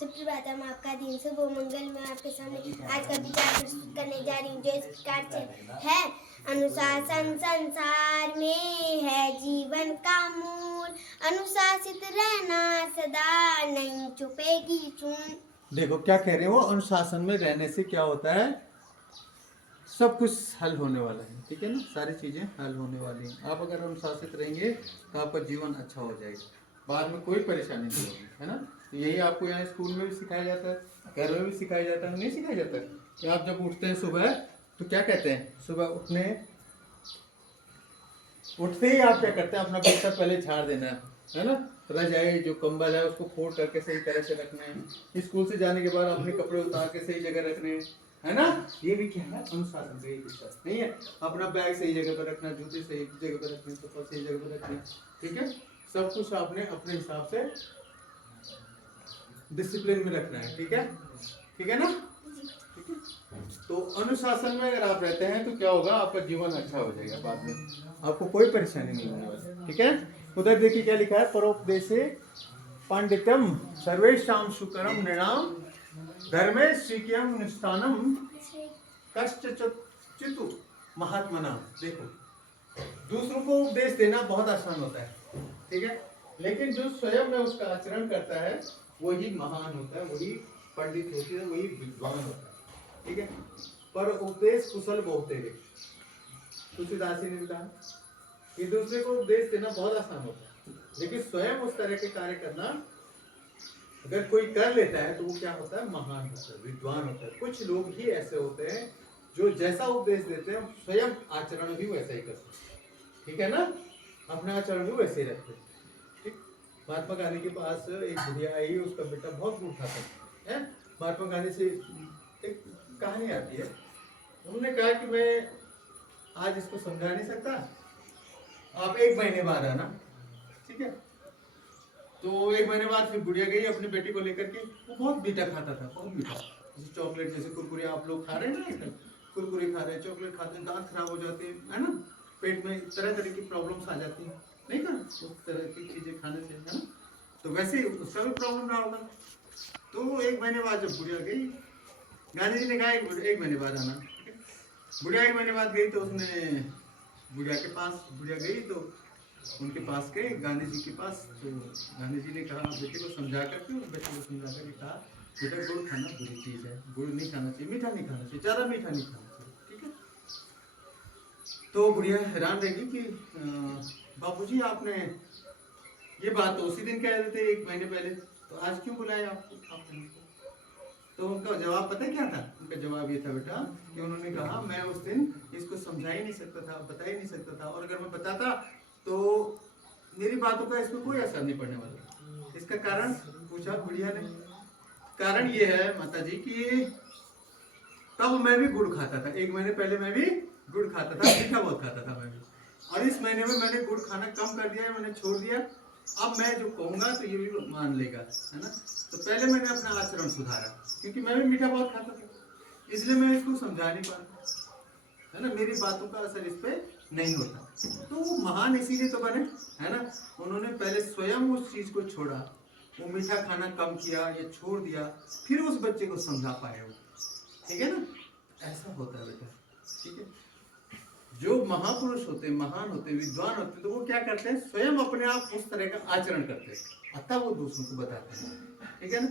सुप्रभात, हम आपका दिन शुभ और मंगल में आपके सामने आज का विचार प्रस्तुत करने जा रही हूँ, जो इस प्रकार से है। अनुशासन संसार में है जीवन का मूल, अनुशासित रहना सदा, नहीं छुपेगी चून। देखो क्या कह रहे हो, अनुशासन में रहने से क्या होता है, सब कुछ हल होने वाला है। ठीक है ना, सारी चीजें हल होने वाली हैं। आप अगर अनुशासित रहेंगे तो आपका जीवन अच्छा हो जाएगा, बाद में कोई परेशानी नहीं होगी, है ना। तो यही आपको यहाँ स्कूल में भी सिखाया जाता है, घर में भी सिखाया जाता है, नहीं सिखाया जाता है कि आप जब उठते हैं सुबह तो क्या कहते हैं, सुबह उठते ही आप क्या करते हैं, अपना बिस्तर पहले झाड़ देना है ना। रजाई जो कंबल है उसको फोल्ड करके सही तरह से रखना है। स्कूल से जाने के बाद अपने कपड़े उतार के सही जगह रखने हैं, है ना। ये भी क्या है, अनुशासन का एक हिस्सा नहीं है। अपना बैग सही जगह पर रखना, जूते सही जगह पर रखने, चप्पल सही जगह पर रखने। ठीक है, सब कुछ आपने अपने हिसाब से डिसिप्लिन में रखना है। ठीक है, ठीक है ना। ठीक है, तो अनुशासन में अगर आप रहते हैं तो क्या होगा, आपका जीवन अच्छा हो जाएगा, बाद में आपको कोई परेशानी नहीं होने वाली। ठीक है, उधर देखिए क्या लिखा है, परोपदेशे पांडित्यम सर्वेषां सुकरम नृणाम धर्मे श्रीक्यम निष्ठानम कष्टचितु महात्मना। देखो, दूसरों को उपदेश देना बहुत आसान होता है, ठीक है, लेकिन जो स्वयं में उसका आचरण करता है वही महान होता है, वही पंडित होती है, वही विद्वान होता है। ठीक है, पर उपदेश कुशल बहुते रे, तुलसीदास जी ने कहा कि दूसरे को उपदेश देना बहुत आसान होता है, लेकिन स्वयं उस तरह के कार्य करना अगर कोई कर लेता है तो वो क्या होता है, महान होता है, विद्वान होता है। कुछ लोग ही ऐसे होते हैं जो जैसा उपदेश देते हैं स्वयं आचरण भी वैसा ही करते हैं। ठीक है ना, अपना आचरण भी वैसे ही रखते हैं। ठीक, महात्मा गांधी के पास एक बुढ़िया आई, उसका बेटा बहुत गुड़ खाता है। महात्मा गांधी से एक कहानी आती है, उन्होंने कहा कि मैं आज इसको समझा नहीं सकता, आप 1 महीने बाद आना। ठीक है, तो 1 महीने बाद फिर बुढ़िया गई अपनी बेटी को लेकर के। वो बहुत मीठा खाता था, बहुत मीठा, जैसे चॉकलेट, जैसे कुरकुरे आप लोग खा रहे हैं ना, कुरकुरे खा रहे हैं, चॉकलेट खाते हैं, दांत खराब हो जाते हैं, है ना, पेट में तरह तरह की प्रॉब्लम्स आ जाती हैं, नहीं ना, उस तरह की चीजें खाने से, है ना। तो वैसे ही उसका भी प्रॉब्लम रहा होगा। तो 1 महीने बाद जब बुढ़िया गई, गांधी जी ने कहा 1 महीने बाद आना। बुढ़िया 1 महीने बाद गई तो उसने बुढ़िया गई तो उनके पास गए, गांधी जी के पास। तो गांधी जी ने कहा, बेटे को समझा करके, बेटे को समझा करके कहा, बेटा गुड़ खाना बुरी चीज है, गुड़ नहीं खाना चाहिए, मीठा नहीं खाना चाहिए, ज्यादा मीठा नहीं खाना चाहिए। ठीक है, तो बुढ़िया हैरान रहेगी कि बापूजी आपने ये बात तो उसी दिन कह रहे थे 1 महीने पहले, तो आज क्यों बुलाया आपने? तो उनका जवाब पता है क्या था? उनका जवाब ये था, बेटा, कि उन्होंने कहा मैं उस दिन इसको समझा ही नहीं सकता था, बता ही नहीं सकता था, और अगर मैं बताता तो मेरी बातों का इसमें कोई असर नहीं पड़ने वाला। इसका कारण पूछा बुढ़िया ने। कारण ये है माता जी कि तब मैं भी गुड़ खाता था, 1 महीने पहले मैं भी गुड़ खाता था, मीठा बहुत खाता था मैं भी, और इस महीने में मैंने गुड़ खाना कम कर दिया है, मैंने छोड़ दिया। अब मैं जो कहूंगा तो ये भी मान लेगा, है ना। तो पहले मैंने अपना आचरण सुधारा, क्योंकि मैं भी मीठा बहुत खाता था, इसलिए मैं इसको समझा नहीं पाता, है ना, मेरी बातों का असर इस पे नहीं होता। तो वो महान इसीलिए तो बने, है ना, उन्होंने पहले स्वयं उस चीज को छोड़ा, वो मीठा खाना कम किया या छोड़ दिया, फिर उस बच्चे को समझा पाए वो। ठीक है ना, ऐसा होता है बेटा। ठीक है, जो महापुरुष होते हैं, महान होते हैं, विद्वान होते हैं, तो वो क्या करते हैं, स्वयं अपने आप उस तरह का आचरण करते हैं, अतः वो दूसरों को बताते हैं। ठीक है ना,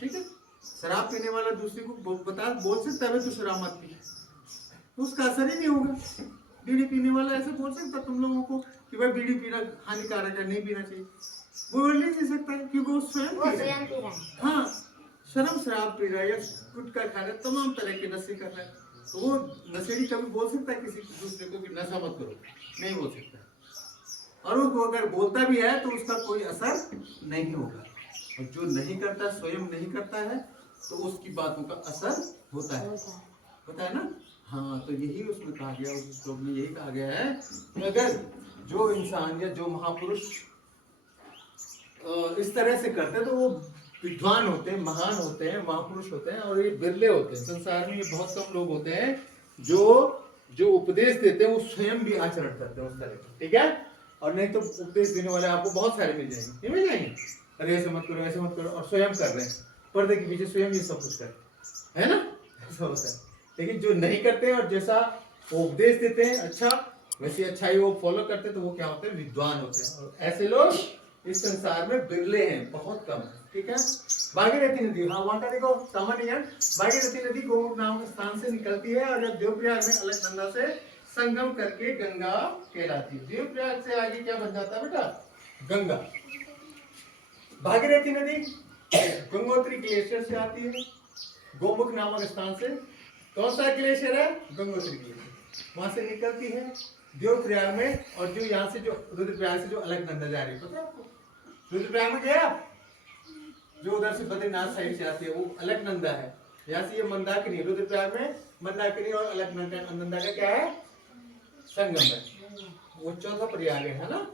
ठीक है। शराब पीने वाला दूसरे को बोल सकता है तो शराब मत पी, तो उसका असर ही नहीं होगा। बीड़ी पीने वाला ऐसे बोल सकता तुम लोगों को कि भाई बीड़ी पीना हानिकारक है, नहीं पीना चाहिए, वो बोल नहीं सकता है, क्योंकि वो स्वयं पी रहा है। हाँ, शराब पी रहा है या गुटखा खा रहा है, तमाम तरह के नशे कर रहा है, तो वो नशेड़ी कभी बोल सकता है किसी दूसरे को कि नशा मत करो? नहीं बोल सकता है, और उसको अगर बोलता भी है तो उसका कोई असर नहीं होगा। और जो नहीं करता, स्वयं नहीं करता है, तो उसकी बातों का असर होता है, पता है ना। हाँ, तो यही उसमें कहा गया, उस श्लोक में यही कहा गया है कि अगर जो इंसान या जो महापुरुष इस तरह से करते हैं तो वो विद्वान होते हैं, महान होते हैं, महापुरुष होते हैं, और ये बिरले होते हैं संसार में। ये बहुत कम लोग होते हैं जो उपदेश देते हैं वो स्वयं भी आचरण करते हैं उस तरह का। ठीक है, और नहीं तो उपदेश देने वाले आपको बहुत सारे मिल जाएंगे, मिल जाएंगे, अरे ऐसे मत करो, ऐसे मत करो, और स्वयं कर रहे हैं, पर्दे के पीछे स्वयं ये सब कुछ कर, है ना, ऐसा होता है। लेकिन जो नहीं करते और जैसा वो उपदेश देते हैं अच्छा, वैसे अच्छाई वो फॉलो करते हैं, तो वो क्या होते हैं, विद्वान होते हैं। और ऐसे लोग इस संसार में बिरले हैं, बहुत कम है, ठीक है। भागीरथी नदी, हाँ वहां का देखो सामान्य ज्ञान, भागीरथी नदी गोमुख नामक स्थान से निकलती है और जब देवप्रयाग में अलकनंदा से संगम करके गंगा कहलाती है। देवप्रयाग से आगे क्या बन जाता है बेटा, गंगा। भागीरथी नदी गंगोत्री ग्लेशियर से आती है, गोमुख नामक स्थान से। कौन सा ग्लेशियर है, गंगोत्री ग्लेशियर, वहां से निकलती है देवप्रयाग में। और जो यहाँ से जो रुद्रप्रयाग से जो अलकनंदा जा रही है, पता है आपको, रुद्रप्रयाग में गया आप, जो उधर से बद्रीनाथ साइड से आती है वो अलकनंदा है। यहाँ से ये मंदाकिनी, रुद्रप्रयाग में मंदाकिनी और अलकनंदा का क्या है, संगम है। वो चौथा प्रयाग है ना।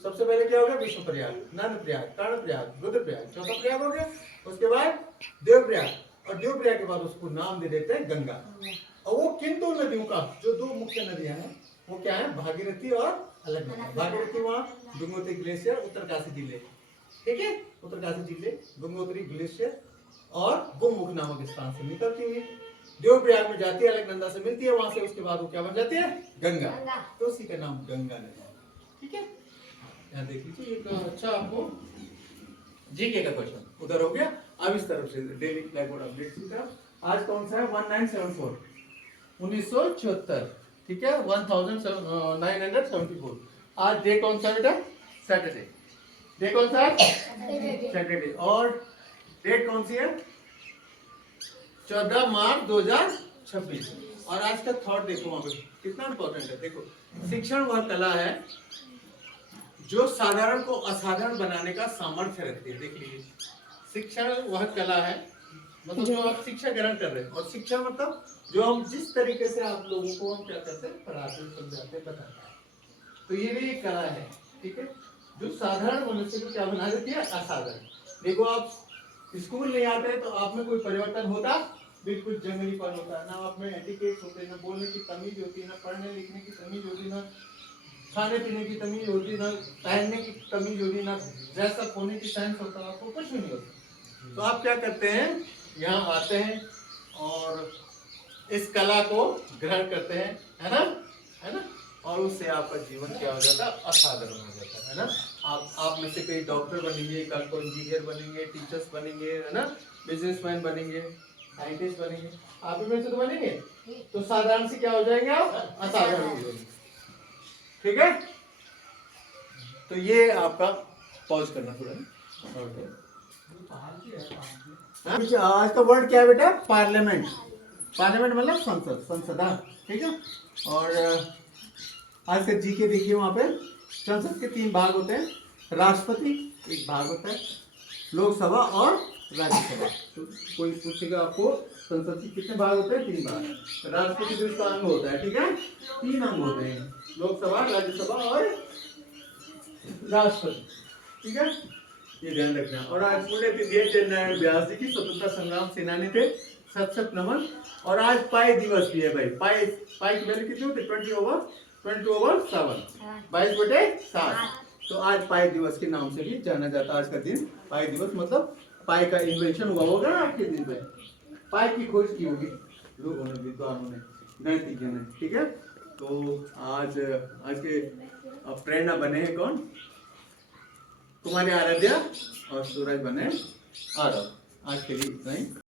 सबसे पहले क्या हो गया, विष्णु प्रयाग, नंद प्रयाग, कर्ण प्रयाग, रुद्रप्रयाग, चौथा प्रयाग हो गया। उसके बाद देवप्रयाग, और देवप्रयाग के बाद उसको नाम दे देते हैं गंगा। और वो किन दो नदियों का, जो दो मुख्य नदियां हैं वो क्या है, भागीरथी और अलकनंदा। भागीरथी वहाँ गंगोत्री ग्लेशियर, उत्तरकाशी जिले, ठीक है, उत्तरकाशी जिले गंगोत्री ग्लेशियर और गोमुख नामक स्थान से निकलती हुई देवप्रयाग में जाती है, अलकनंदा से मिलती है वहां से। उसके बाद वो क्या बन जाती है, गंगा, तो उसी का नाम गंगा नदी, ठीक है। यहाँ देख लीजिए एक अच्छा आपको जीके का क्वेश्चन उधर हो गया। अब इस तरफ से डेली ब्लैक बोर्ड अपडेट की तरफ, आज कौन सा है, 1974 1974, ठीक है, 1974। आज डे कौन सा बेटा, सैटरडे, डे कौन सा है, सैटरडे। और डेट कौन सी है, 14 मार्च 2026। और आज का थॉट देखो वहां पे कितना इंपॉर्टेंट है। देखो, शिक्षण वह कला है जो साधारण को असाधारण बनाने का सामर्थ्य रखती है। देख लीजिए, शिक्षण वह कला है, मतलब जो आप शिक्षा ग्रहण कर रहे हैं, और शिक्षा मतलब जो हम जिस तरीके से आप लोगों को हम क्या करते हैं, पढ़ाते हैं, समझाते हैं, बताते हैं, तो ये भी एक कला है, ठीक है, जो साधारण मनुष्य को क्या बना देती है, असाधारण। देखो आप स्कूल नहीं आते हैं तो आप में कोई परिवर्तन होता, बिल्कुल जंगलीपन होता है, ना आप में एटिकेट्स होते, ना बोलने की तमीज होती, ना पढ़ने लिखने की तमीज होती, ना खाने पीने की तमीज होती, ना पहनने की तमीज होती, ना ड्रेसअप होने की सेंस होता, आपको कुछ भी नहीं होता। तो आप क्या करते हैं, यहाँ आते हैं और इस कला को ग्रहण करते हैं, है ना, है ना, और उससे आपका जीवन क्या हो जाता है, असाधारण हो जाता है ना। आप में से कई डॉक्टर बनेंगे, कल को इंजीनियर बनेंगे, टीचर्स बनेंगे, है ना, बिजनेसमैन बनेंगे, साइंटिस्ट बनेंगे, आप में से तो बनेंगे। तो साधारण से क्या हो जाएंगे आप, असाधारण हो जाएंगे, ठीक है। तो ये आपका पॉज करना थोड़ा। आज का वर्ड क्या है बेटा, पार्लियामेंट। पार्लियामेंट मतलब संसद, संसदा, ठीक है। और आज का जीके देखिए, वहां पे संसद के 3 भाग होते हैं, राष्ट्रपति एक भाग होता है, लोकसभा और राज्यसभा। तो कोई पूछेगा आपको संसद के कितने भाग होते हैं, 3 भाग। राष्ट्रपति जो इसका अंग होता है, ठीक है, 3 अंग होते हैं, लोकसभा, राज्यसभा और राष्ट्रपति, ठीक है, ये ध्यान रखना। और आज पुण्यतिथि है जयनारायण व्यास जी की, स्वतंत्रता संग्राम सेनानी थे, सत नमन। और आज पाई दिवस भी है भाई। पाई की वैल्यू कितनी होती है, 20/7, 22/7। तो आज पाई दिवस के नाम से भी जाना जाता है। आज का दिन पाई दिवस, मतलब पाई का इन्वेंशन हुआ होगा ना आज के दिन में, पाई की खोज की होगी लोगों ने, विद्वानों ने, गणितज्ञों ने, ठीक है। तो आज के प्रेरणा बने हैं कौन, कुमारी आराध्या और सूरज बने आरव। आज के लिए इतना ही।